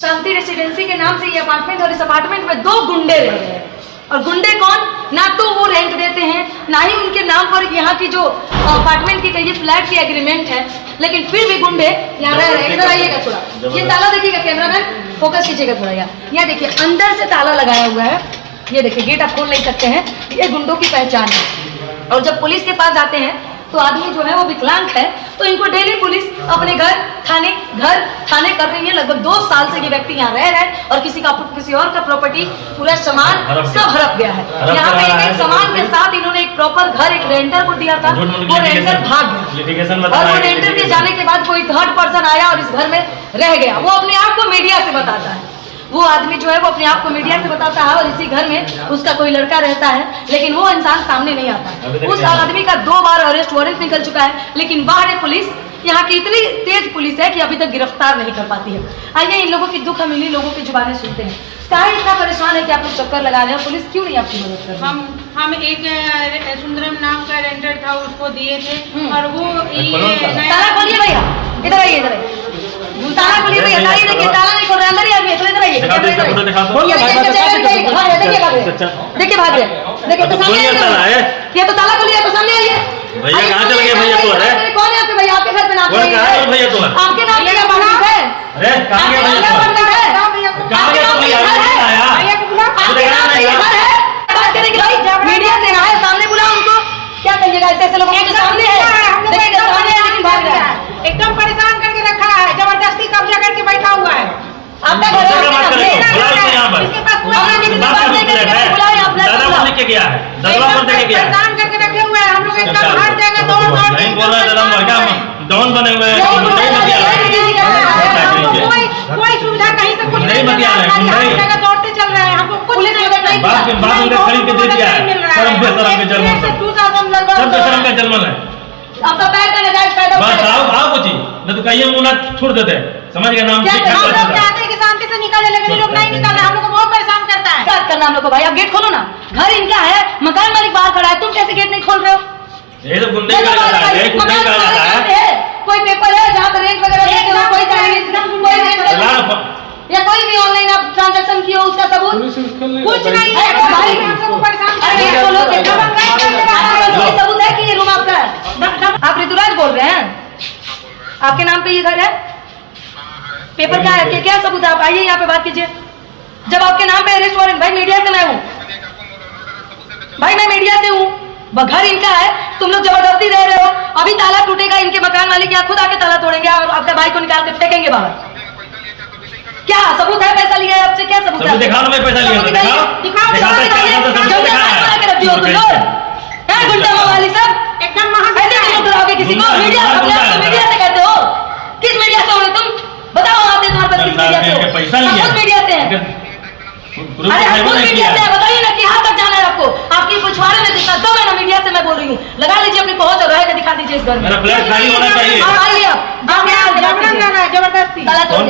शांति residency के नाम से ये अपार्टमेंट और इस अपार्टमेंट में 2 गुंडे रह रहे हैं। और गुंडे कौन? ना तो वो रेंट देते हैं, ना ही उनके नाम पर यहाँ की जो अपार्टमेंट की कहिए फ्लैट की एग्रीमेंट है, लेकिन फिर भी गुंडे यहाँ रह रहे हैं। इधर आइएगा थोड़ा, ये ताला देखिएगा, कैमरामैन फोकस कीजिएगा थोड़ा। यहाँ देखिए अंदर से ताला लगाया हुआ है, ये देखिए गेट आप खोल नहीं सकते हैं, ये गुंडों की पहचान है। और जब पुलिस के पास जाते हैं तो आदमी जो है वो विकलांग है, तो इनको डेली पुलिस अपने घर थाने कर रही है। लगभग 2 साल से ये व्यक्ति यहाँ रह रहे हैं और किसी और का प्रॉपर्टी, पूरा सामान सब हड़प गया है। यहाँ पे एक सामान के साथ इन्होंने एक प्रॉपर घर एक रेंटर को दिया था, वो रेंटर भाग गया और वो रेंटर के जाने के बाद कोई थर्ड पर्सन आया और इस घर में रह गया। वो अपने आप को मीडिया से बताता है, वो आदमी जो है वो अपने आप को मीडिया से बताता है और इसी घर में उसका कोई लड़का रहता है, लेकिन वो इंसान सामने नहीं आता। उस आदमी का 2 बार अरेस्ट वारंट निकल चुका है, लेकिन बाहर पुलिस, यहाँ की इतनी तेज पुलिस है कि अभी तक गिरफ्तार नहीं कर पाती है। आइए इन लोगों की दुख हम इन्हीं लोगों की जुबानें सुनते हैं। काहे इतना परेशान है कि आप लोग चक्कर लगा रहे हैं, पुलिस क्यों नहीं आपकी मदद कर रही? हम एक सुंदरम नाम का रेंटर था, उसको दिए थे और वो ताला खोलिए भैया, इधर आइए, इधर आइए, ताला खोलिए भैया, ताला देखिए, ताला नहीं खोल रहे, अंदर ही आदमी है, तो इधर आइए, देखिए भाग रहे, देखिए भाग रहे, देखिए तो सामने आइए, ये तो ताला खोलिए, तो सामने आइए भैया। कहाँ चल गए भैया? तो है कौन है आपके भैया? आपके घर पे नाम है भैया, तो आपके नाम पे अपार्टमेंट है? अरे कहाँ गया भैया? कहाँ गया भैया? मीडिया से आए, सामने बुलाओ उनको, क्या कहिएगा ऐसे लोगों के सामने है, देखिए सामने है लेकिन भाग रहा है, एकदम परेशान करके रखा है, जबरदस्ती कब्जा करके बैठा हुआ है। आपका घर इसके पास कोई परेशान करके रखे हुए हैं। हम लोग एकदम हर जगह डॉन बने हुए हैं, कोई सुविधा कहीं से कुछ नहीं बतिया रहे, हर जगह दौड़ते चल रहे हैं, हमको कुछ नहीं खरीद के दे दिया है। शर्म का जन्म है। आपका पैर का नजायज फायदा बस आओ कुछ न तो कहिए मुंह ना छोड़ देते, समझ गए नाम? हम लोग चाहते हैं कि शांति से निकाले, लेकिन ये लोग नहीं निकाल रहे, हम लोग को बहुत परेशान करता है। क्या करना हम लोग को भाई? आप गेट खोलो ना, घर इनका है, मकान मालिक बाहर खड़ा है, तुम कैसे गेट नहीं खोल रहे हो? ये तो गुंडे का जाता है, गुंडे का जाता है। कोई पेपर है जहाँ पर रेंट वगैरह देते हो, कोई या कोई भी ऑनलाइन आप ट्रांजैक्शन किए हो उसका सबूत कुछ नहीं है भाई, हम लोग को परेशान कर रहे हैं। सबूत है कि ये रूम आपका है? आप ऋतुराज बोल रहे हैं? आपके नाम पे ये घर है? पेपर क्या है, क्या सबूत है? आप आइए यहाँ पे बात कीजिए। जब आपके नाम पे अरेस्ट वारंट, भाई मीडिया से मैं हूँ, भाई मैं मीडिया से हूँ, घर इनका है, तुम लोग जबरदस्ती रह रहे हो। अभी ताला टूटेगा, इनके मकान मालिक यहाँ खुद आके ताला तोड़ेंगे और आपका भाई को निकाल कर फेंकेंगे बाहर। क्या सबूत है? पैसा लिया है आपसे, क्या सबूत है? दिखाओ ना, मैं पैसा लिया था, दिखाओ गुंडा वाली सब एकदम महान ऐसे नहीं डराओगे किसी को। मीडिया से कहते हो? किस मीडिया से हो तुम? बताओ, आते तुम्हारे पास किस मीडिया से हो? पैसा लिया खुद मीडिया से है। अरे खुद मीडिया से है, बताइए ना कहाँ तक जाना है आपको? आपकी पिछवाड़े में दिखा दो, मैं ना मीडिया से मैं बोल रही हूँ, लगा लीजिए अपनी पहुंच और रहेगा, दिखा दीजिए इस घर में। मेरा फ्लैट खाली होना चाहिए। आइए आप जबरदस्ती ताला तोड़।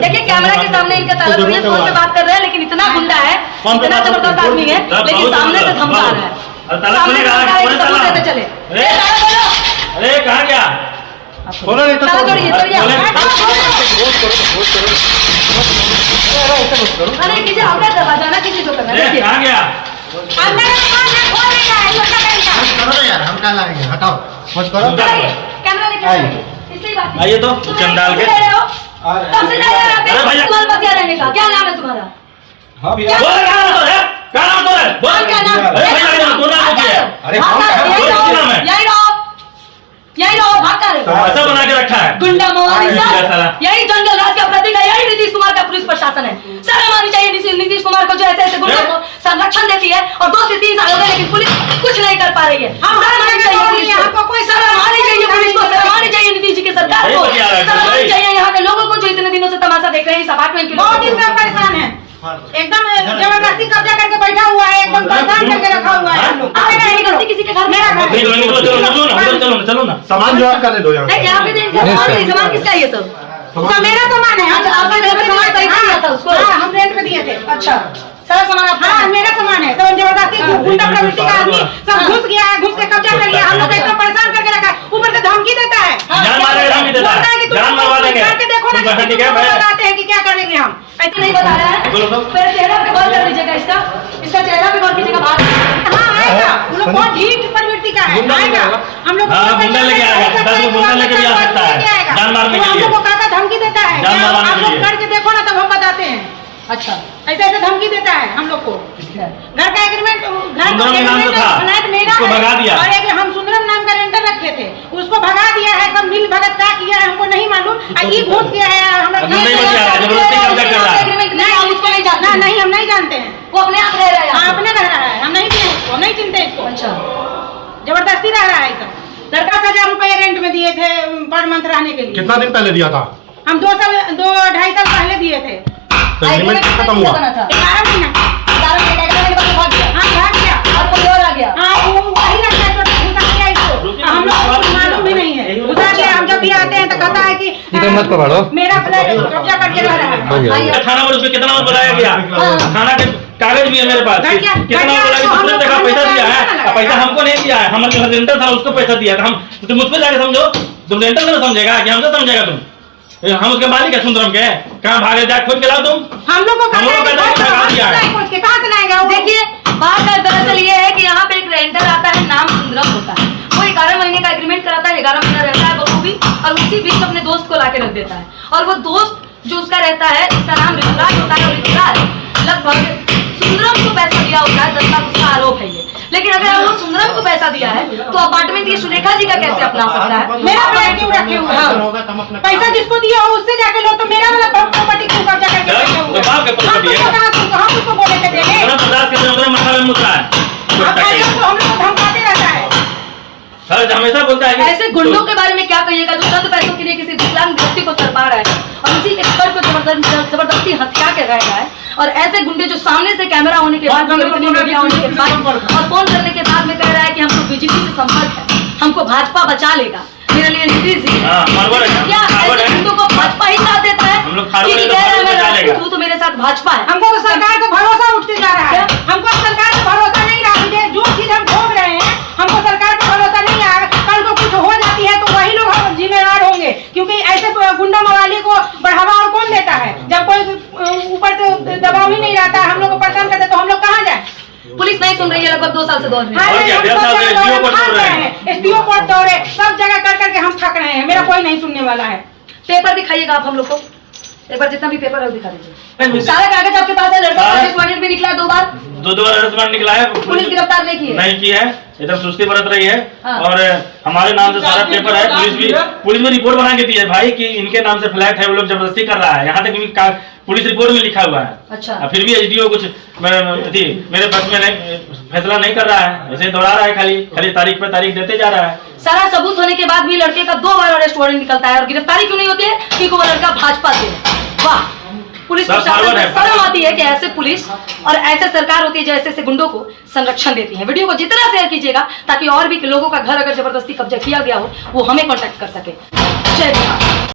देखिए कैमरा के सामने इनका ताला तोड़िए, फोन पे बात कर रहे हैं, लेकिन इतना गुंडा है, इतना जबरदस्त आदमी है, लेकिन सामने से धमका रहा है। सामने से चले। अरे कहाँ गया? खोलो नहीं तो अरे कीजिए, आपका दरवाजा ना किसी को करना। देखिए कहाँ गया? यार हम कहाँ लाएंगे, हटाओ मत करो। कैमरा लेके इसलिए बात आइए तो चंडाल के। कब से जा रहे हैं आप? तुम्हारे पास क्या रहने का? क्या नाम है तुम्हारा? हाँ भैया, बोल क्या नाम है? क्या नाम तो है? बोल क्या नाम? अरे भैया नाम तो नाम क्या है? अरे कौन है? यही रहो, भाग कर ऐसा बना के रखा है गुंडा मवाली साहब, यही जंगल राज का प्रतीक है, यही नीतीश कुमार का पुलिस प्रशासन है। शर्म आनी चाहिए नीतीश कुमार को, जो ऐसे ऐसे गुंडों को संरक्षण देती है। और 2 से 3 साल हो गए लेकिन पुलिस कुछ नहीं कर पा रही है। शर्म आनी चाहिए पुलिस को, कोई शर्म आनी चाहिए पुलिस को, शर्म आनी चाहिए नीतीश जी की सरकार को, शर्म आनी चाहिए यहाँ के लोगों को जो इतने दिनों से तमाशा देख रहे हैं इस अपार्टमेंट के। बहुत दिन से परेशान है, एकदम जबरदस्ती कब्जा करके बैठा हुआ है, एकदम परेशान करके रखा हुआ है। किसी के घर में चलो ना। सामान जो आपका ले लो यहाँ। यहाँ पे सामान किसका है? ये सब मेरा सामान है। अच्छा, आपका घर में सामान खरीद दिया था उसको? हाँ, हम रेंट पे दिए थे। अच्छा, सारा सामान आपका? हाँ, मेरा सामान है। तो जबरदस्ती गुंडा प्रवृत्ति का आदमी सब घुस गया है, घुस के कब्जा कर लिया। हम लोग एकदम परेशान करके रखा है, ऊपर से धमकी देता है। लगता है कि तुम जान मरवा देंगे करके देखो ना, तुम कि ठीक है तुम भाई बताते हैं कि क्या करेंगे हम। ऐसे नहीं बता रहा है, बोलो तो। पहले चेहरा पे गौर कर लीजिएगा, इसका चेहरा पे गौर कीजिएगा। बात हाँ आएगा, वो लोग बहुत ढीठ प्रवृत्ति का है, आएगा। हम लोग हाँ, गुंडा लेके आएगा, 10 गुंडा लेके भी आ सकता है, जान मारने के हम लिए। लोग को काका धमकी देता है, जान मारने आप के लोग लिए। करके देखो ना तब हम बताते हैं। अच्छा, ऐसे ऐसे धमकी देता है हम लोग को। घर का एग्रीमेंट, घर सुंदरम के नाम तो था, फ्लैट मेरा उसको भगा दिया। और एक हम सुंदरम नाम का रेंटर रखे थे, उसको भगा दिया है। सब मिल भगत क्या किया है हमको नहीं मालूम, ये घूस किया है हमरा। अब नहीं बचा रहा, जबरदस्ती कब्जा कर रहा है। एग्रीमेंट नहीं, हम उसको नहीं जानते। नहीं हम नहीं जानते हैं, वो अपने आप रह रहा है हाँ यहाँ पे। अपने रह रहा है, हम नहीं दिए उसको, नहीं चिंते इसको, अच्छा, जबरदस्ती रह रहा है सब। 10,000 रुपए रेंट में दिए थे पर मंथ रहने के लिए। कितना दिन पहले दिया था? हम 2-2.5 साल पहले दिए थे। तो एग्रीमेंट कब खत्म हुआ? बना था 11 महीना। 11 महीने का एग्रीमेंट बना, भाग गया हाँ भाग गया। और कोई और आ गया। हाँ वो वही लगता है, तो घुसा दिया इसको। हम लोग को कुछ मालूम भी नहीं है, घुसा दिया। हम जब भी आते हैं तो कहता है कि इधर मत पकड़ो। मेरा फ्लैट कब्जा करके रह रहा है। हो गया। आइए। थाना पर उसमें कितना बार बुलाया गया, थाना के कागज भी है मेरे पास, घर क्या- कितना घर क्या- बोला कि हम तुमने लोग- देखा हम पैसा लोग दिया क्या है, लगा? पैसा हमको नहीं दिया है, हमारे जो रेंटर था उसको पैसा दिया था। हम तुम मुझ पर जाके समझो, तुम रेंटर नहीं समझेगा कि हमसे समझेगा तुम? हम उसके मालिक है सुंदरम के, कहाँ भागे जा खोज के लाओ तुम। हम लोग को हम लोग को पैसा भगा दिया है। कहाँ से लाएंगे वो? देखिए, बात दरअसल ये है कि यहाँ पे एक रेंटर आता है, नाम सुंदरम होता है। वो 11 महीने का एग्रीमेंट कराता है, 11 महीना रहता है बखूबी, और उसी बीच अपने दोस्त को लाके रख देता है। और वो दोस्त जो उसका रहता है, उसका नाम ऋतुराज होता है, और ऋतुराज लगभग सुंदरम को पैसा दिया होता है, 10 लाख उसका आरोप है ये। लेकिन अगर हम लोग सुंदरम को पैसा दिया है तो अपार्टमेंट ये सुलेखा जी का कैसे अपना सकता है? मेरा फ्लैट क्यों रखे हुए हैं? पैसा जिसको दिया हो उससे जाके लो, तो मेरा वाला प्रॉपर्टी क्यों कब्जा करके रखे हुए हैं? बाप का प्रॉपर्टी है। हम उसको बोले थे देंगे। उन्हें बर्दाश्त करते हैं, उन्हें माथा में मुद्दा है। अब भाइयों को हम लोग को धमकाते रहता है। सर हमेशा बोलता है कि ऐसे गुंडों के बारे में क्या कहिएगा जो चंद पैसों के लिए किसी विकलांग व्यक्ति को तरपा रहा है और उसी के घर को जबरदस्ती हत्या के रह रहा है। और ऐसे गुंडे जो सामने से कैमरा होने के बाद, इतनी मीडिया होने के बाद और फोन करने के बाद में कह रहा है कि हमको बीजेपी से संपर्क है, हमको भाजपा बचा लेगा। मेरे लिए नीतीश जी हाँ, फॉरवर्ड है, क्या फॉरवर्ड ऐसे है। गुंडों को भाजपा ही साथ देता है? हम लोग फॉरवर्ड कि है, तो कह रहा है फॉरवर्ड मैं बचा राजपूत लेगा। हूँ तो मेरे साथ भाजपा है। हमको तो सरकार का भरोसा उठते जा रहा है। हमको सरकार का भरोसा नहीं रहा। मुझे जो चीज हम भोग रहे हैं, हमको सरकार का भरोसा नहीं आ रहा। कल को कुछ हो जाती है तो वही लोग हम जिम्मेदार होंगे, क्योंकि ऐसे गुंडा मवाली को बढ़ावा और कौन देता है? जब कोई ऊपर से दबाव ही नहीं रहता, हम लोग को परेशान करते तो हम लोग कहाँ जाए? पुलिस नहीं सुन रही है, लगभग 2 साल से दौड़ रही है। और क्या, हम 1.5 साल से सब SDO जगह पर दौड़ रहे हैं। SDO पर दौड़े, सब जगह कर करके हम थक रहे हैं। मेरा कोई नहीं सुनने वाला है। पेपर दिखाइएगा आप हम लोग को, एक बार जितना भी पेपर है वो दिखा दीजिए। नहीं, सारा कागज आपके पास है, लड़का हाँ। कागज वारंट भी निकला है 2 बार, 2 बार अरेस्ट वारंट निकला है, पुलिस गिरफ्तार नहीं की है। नहीं की है, एकदम सुस्ती बरत रही है। हाँ। और हमारे नाम से सारा पेपर है, पुलिस में रिपोर्ट बना के दी है भाई कि इनके नाम से फ्लैट है, वो लोग जबरदस्ती कर रहा है। यहाँ तक भी पुलिस रिपोर्ट में लिखा हुआ है। अच्छा। और फिर भी एसडीओ कुछ मेरे पक्ष में नहीं फैसला नहीं कर रहा है, ऐसे दौड़ा रहा है, खाली तारीख पे तारीख देते जा रहा है। सारा सबूत होने के बाद भी लड़के का 2 बार अरेस्ट वारंट निकलता है और गिरफ्तारी क्यों नहीं होती है? क्योंकि वो लड़का भाजपा से है। वाह, पुलिस सब प्रशासन फॉरवर्ड है, को शर्म आती है कि ऐसे पुलिस और ऐसे सरकार होती है जो ऐसे गुंडों को संरक्षण देती है। वीडियो को जितना शेयर कीजिएगा ताकि और भी लोगों का घर अगर जबरदस्ती कब्जा किया गया हो वो हमें कांटेक्ट कर सके। जय बिहार।